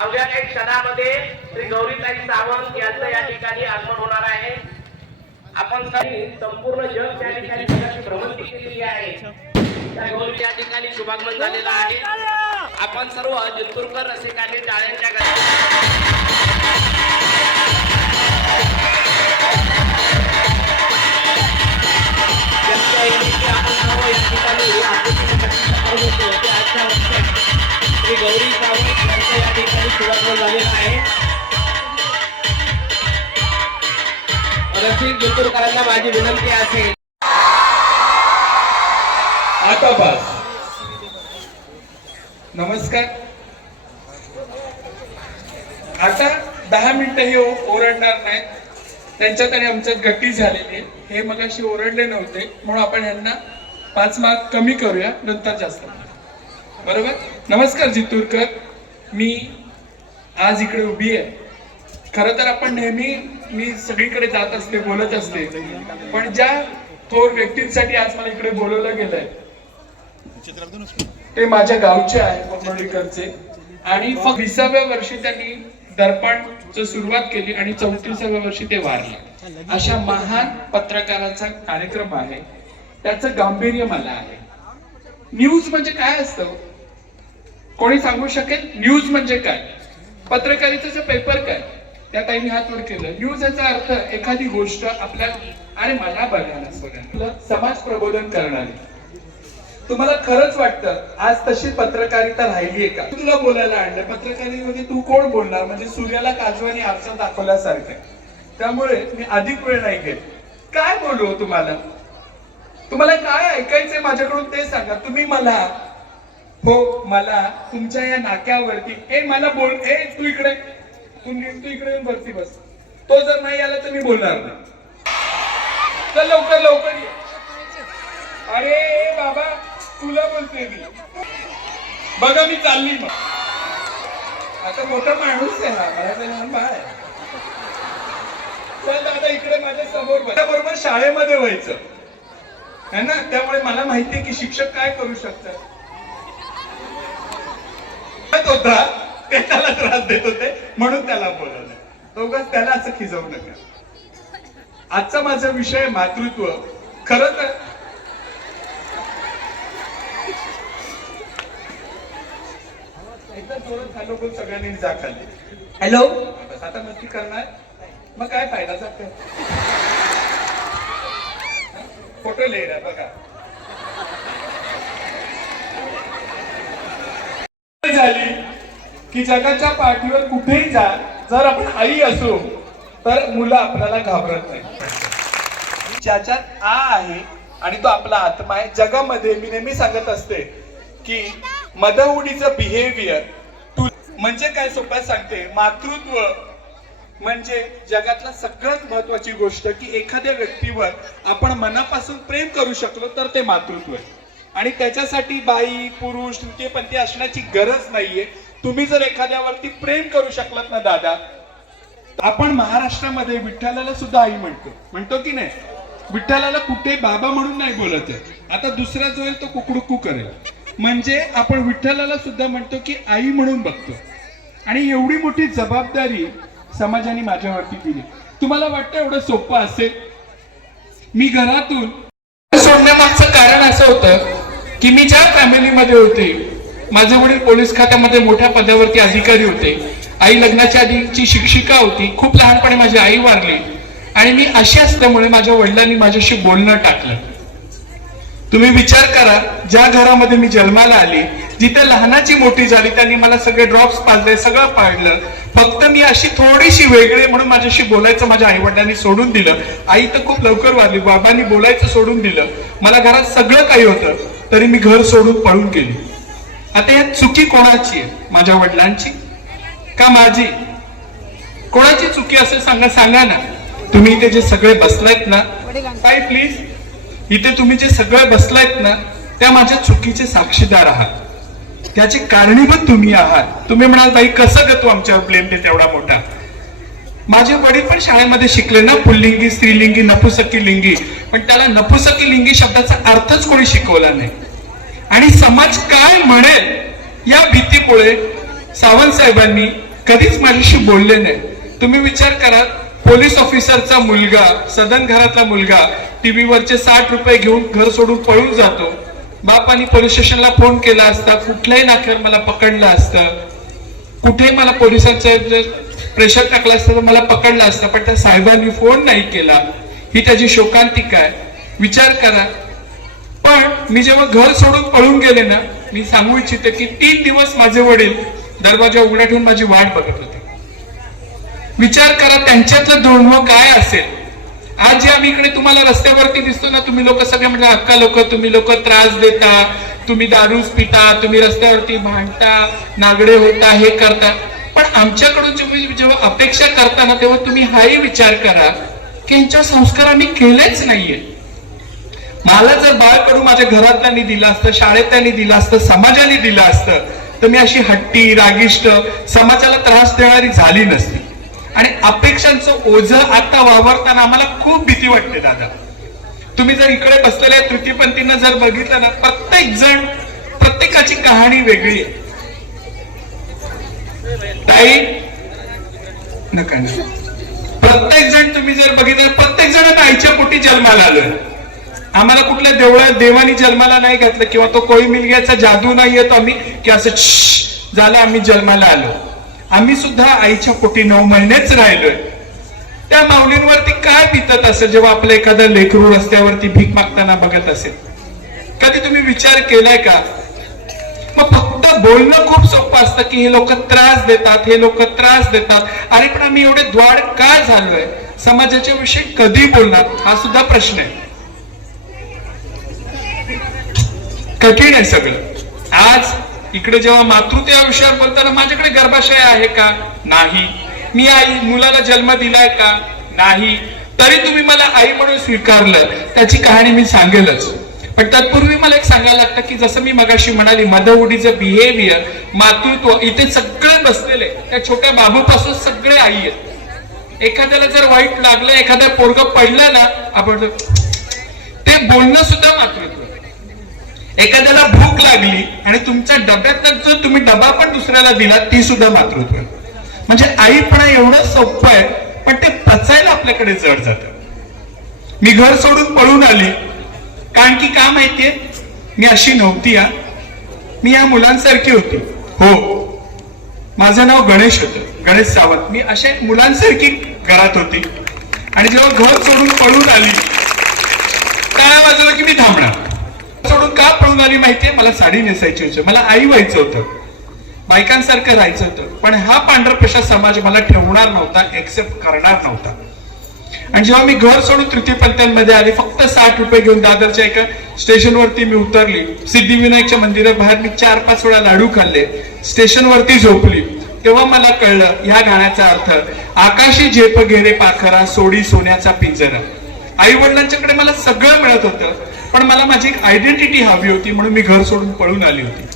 अवघ्या काही क्षणामध्ये श्री गौरीताई सावंत यांचं या ठिकाणी आगमन होणार आहे. आपण काही संपूर्ण जग त्या ठिकाणी प्रवृत्ती केलेली आहे. त्या गौरी या ठिकाणी शुभागमन झालेलं आहे. आपण सर्व जिंतूरकर रसिकांनी टाळ्यांच्या गौरी सावंत यांचं या ठिकाणी शुभारंभ झालेला आहे. रसिक जिंतूरकरांना माझी विनंती असेल आता पास नमस्कार. आता दहा मिनिटं हे ओरडणार नाहीत. त्यांच्यात आणि आमच्यात गट्टी झालेली आहे. हे मग अशी ओरडले नव्हते. म्हणून आपण यांना पाच मार्क कमी करूया. नंतर जास्त. बरोबर? नमस्कार जितूरकर मी आज इकडे उभी आहे. खरं तर आपण नेहमी मी सगळीकडे जात असते बोलत असते. पण ज्या थोर व्यक्तींसाठी आज मला इकडे बोलवलं गेलंय ते माझ्या गावचे आहे आणि फक्त विसाव्या वर्षी त्यांनी दर्पण सुरुवात केली आणि चौतीसाव्या वर्षी ते वारले. अशा महान पत्रकाराचा कार्यक्रम आहे. त्याचं गांभीर्य मला आहे. न्यूज म्हणजे काय असतं? कोणी सांगू शकेल? न्यूज म्हणजे काय? पत्रकारितेचं पेपर काय? त्या ताईने हात वर केलं. न्यूज याचा अर्थ एखादी गोष्ट आपल्या आणि मला बघायला बघा समाज प्रबोधन करणारी. तुम्हाला खरंच वाटतं आज तशी पत्रकारिता राहिली आहे का? तुला बोलायला आणलं पत्रकारितेमध्ये तू कोण बोलणार? म्हणजे सूर्याला काजवानी आरसा दाखवल्यासारखं आहे. त्यामुळे मी अधिक वेळ नाही घेत. काय बोलू हो तुम्हाला? तुम्हाला काय ऐकायचंय माझ्याकडून ते सांगा. तुम्ही मला हो मला तुमच्या या नाक्यावरती ए मला बोल ए तू इकडे. तू तू इकडे येऊन वरती बस. तो जर नाही आला तर मी बोलणार नाही. तर लवकर लवकर ये. अरे बाबा तुला बोलते मी. बघा मी चालली मग. आता मोठा माणूस आहे हा मला तर लहान बाळ आहे. चल दादा इकडे माझ्यासमोर बरोबर शाळेमध्ये व्हायचं. है ना? त्यामुळे मला माहिती आहे की शिक्षक काय करू शकतात. म्हणत होता ते त्याला त्रास देत होते म्हणून त्याला बोलवलं. तो उगाच त्याला असं खिजवू नका. आजचा माझा विषय मातृत्व. खरं तर सगळ्यांनी जा खाल्ली? हॅलो? आता मस्ती करणार? मग काय फायदा जातो फोटो लिहिला बघा. झाली की जगाच्या पाठीवर कुठेही जा जर आपण आई असू तर मुलं आपल्याला घाबरत नाही ज्याच्यात आ आहे आणि तो आपला आत्मा आहे जगामध्ये मी नेहमी सांगत असते की मदहुडीचं बिहेवियर टू म्हणजे काय सोप्यात सांगते? मातृत्व म्हणजे जगातला सगळ्यात महत्वाची गोष्ट की एखाद्या व्यक्तीवर आपण मनापासून प्रेम करू शकलो तर ते मातृत्व आहे. आणि त्याच्यासाठी बाई पुरुष तृतीयपंथी असण्याची गरज नाहीये. तुम्ही जर एखाद्यावरती प्रेम करू शकलात ना दादा आपण महाराष्ट्रामध्ये विठ्ठलाला सुद्धा आई म्हणतो. म्हणतो की नाही? विठ्ठलाला कुठे बाबा म्हणून नाही बोलत आहे. आता दुसरा जो आहे तो कुकडुकू करेल. म्हणजे आपण विठ्ठलाला सुद्धा म्हणतो की आई म्हणून बघतो. आणि एवढी मोठी जबाबदारी समाजाने माझ्यावरती केली. तुम्हाला वाटतं एवढं सोपं असेल? मी घरातून सोडण्यामागचं कारण असं होतं की मी ज्या फॅमिलीमध्ये होते माझे वडील पोलीस खात्यामध्ये मोठ्या पदावरती अधिकारी होते. आई लग्नाच्या आधीची शिक्षिका होती खूप लहानपणी माझी आई वारली. आणि मी अशी असल्यामुळे माझ्या वडिलांनी माझ्याशी बोलणं टाकलं. तुम्ही विचार करा ज्या घरामध्ये मी जन्माला आली जिथे लहानाची मोठी झाली त्यांनी मला सगळे ड्रॉप्स पाजले सगळं पाडलं. फक्त मी अशी थोडीशी वेगळी म्हणून माझ्याशी बोलायचं माझ्या आई वडिलांनी सोडून दिलं. आई तर खूप लवकर वारली बाबांनी बोलायचं सोडून दिलं. मला घरात सगळं काही होतं. तरी मी घर सोडून पळून गेली. आता यात चुकी कोणाची आहे? माझ्या वडिलांची? का माझी? कोणाची चुकी असेल सांगा सांगा ना. तुम्ही इथे जे सगळे बसलायत ना ताई प्लीज इथे तुम्ही जे सगळे बसलायत ना त्या माझ्या चुकीचे साक्षीदार आहात. त्याचे कारणीभूत तुम्ही आहात. तुम्ही म्हणाल बाई कसं ग तू आमच्यावर ब्लेम देत एवढा मोठा? माझे वडील पण शाळेमध्ये शिकले. ना पुल्लिंगी स्त्रीलिंगी नपुसकी लिंगी पण त्याला नपुसकी लिंगी शब्दाचा अर्थच कोणी शिकवला नाही. आणि समाज काय म्हणेल या भीतीमुळे सावंत साहेबांनी कधीच माझ्याशी बोलले नाही. तुम्ही विचार करा पोलीस ऑफिसरचा मुलगा सदन घरातला मुलगा टीव्हीवरचे साठ रुपये घेऊन घर सोडून पळून जातो. बापाने पोलीस स्टेशनला फोन केला असता कुठल्याही नाक्यावर मला पकडलं असतं. कुठेही मला पोलिसांचं प्रेशर टाकला असतं तर मला पकडलं असतं पण त्या साहेबांनी फोन नाही केला. ही त्याची शोकांतिका आहे. विचार करा. पण मी जेव्हा घर सोडून पळून गेले ना मी सांगू इच्छिते की तीन दिवस माझे वडील दरवाजा उघडा ठेवून माझी वाट बघत होते. विचार करा त्यांच्यातलं दोनवं काय असेल. आज जे आम्ही इकडे तुम्हाला रस्त्यावरती दिसतो ना तुम्ही लोक सगळे म्हणजे हक्का लोक तुम्ही लोक त्रास देता तुम्ही दारूच पिता तुम्ही रस्त्यावरती भांडता नागडे होता हे करता. पण आमच्याकडून तुम्ही जेव्हा अपेक्षा करताना तेव्हा तुम्ही हाही विचार करा की यांच्या संस्कार आम्ही केलेच नाहीये. मला जर बाळकडून माझ्या घरात त्यांनी दिलं असतं शाळेत त्यांनी दिलं असतं समाजाने दिलं असतं तर मी अशी हट्टी रागिष्ट समाजाला त्रास देणारी झाली नसती. आणि अपेक्षांचं ओझ आता वावरताना आम्हाला खूप भीती वाटते दादा. तुम्ही जर इकडे बसलेल्या तृतीयपंथींना जर बघितलं ना प्रत्येक जण प्रत्येकाची कहाणी वेगळी आहे. ताई नका प्रत्येक जण तुम्ही जर बघितलं प्रत्येक जण आईच्या पोटी जन्माला आलोय. आम्हाला कुठल्या देवळात देवानी जन्माला नाही घातलं किंवा तो कोळी मिलग्याचा जादू नाही येतो आम्ही की असं झालं आम्ही जन्माला आलो. आम्ही सुद्धा आईच्या पोटी नऊ महिनेच राहिलोय. त्या माऊलींवरती काय पितत असेल जेव्हा आपलं एखादं लेकरू रस्त्यावरती भीक मागताना बघत असेल? कधी तुम्ही विचार केलाय का? बोलणं खूप सोपं असतं की हे लोक त्रास देतात हे लोक त्रास देतात. अरे पण आम्ही एवढे द्वाड का झालोय? समाजाच्या विषयी कधी बोलणार? हा सुद्धा प्रश्न आहे. कठीण आहे सगळं. आज इकडे जेव्हा मातृत्व या विषयावर बोलताना माझ्याकडे गर्भाशय आहे का? नाही. मी आई मुलाला जन्म दिलाय का? नाही. तरी तुम्ही मला आई म्हणून स्वीकारलं. त्याची कहाणी मी सांगेलच. पण तत्पूर्वी मला एक सांगायला लागतं की जसं मी मगाशी म्हणाली मदवडीचं बिहेवियर मातृत्व इथे सगळे बसलेले त्या छोट्या बाबूपासून सगळे आई आहेत. एखाद्याला जर वाईट लागलं एखादा पोरग पडलं ना आपण ते बोलणं सुद्धा मातृत्व एखाद्याला भूक लागली आणि तुमच्या डब्यात जर तुम्ही डबा पण दुसऱ्याला दिला ती सुद्धा मातृत्व म्हणजे आईपणा एवढं सोपं आहे पण ते पचायला आपल्याकडे जड जात. मी घर सोडून पळून आली कारण की का माहितीये? मी अशी नव्हती या मी या मुलांसारखी होती. हो. माझं नाव गणेश होतं गणेश सावंत. मी अशा मुलांसारखी घरात होती. आणि जेव्हा घर सोडून पळून आली काय वाजलं की मी थांबणार. सोडून का पळून आली माहितीये? मला साडी नेसायची होती. मला आई व्हायचं होतं. बायकांसारखं राहायचं होतं. पण हा पांढरपेशा समाज मला ठेवणार नव्हता एक्सेप्ट करणार नव्हता. आणि जेव्हा मी घर सोडून तृतीयपंथ्यांमध्ये आले फक्त साठ रुपये घेऊन दादरच्या एका स्टेशनवरती मी उतरली. सिद्धिविनायकच्या मंदिरात बाहेर मी चार पाच वेळा लाडू खाल्ले. स्टेशनवरती झोपली. तेव्हा मला कळलं ह्या गाण्याचा अर्थ आकाशी झेप घेरे पाखरा सोडी सोन्याचा पिंजरा. आई वडिलांच्याकडे मला सगळं मिळत होतं पण मला माझी एक आयडेंटिटी हवी होती म्हणून मी घर सोडून पळून आली होती.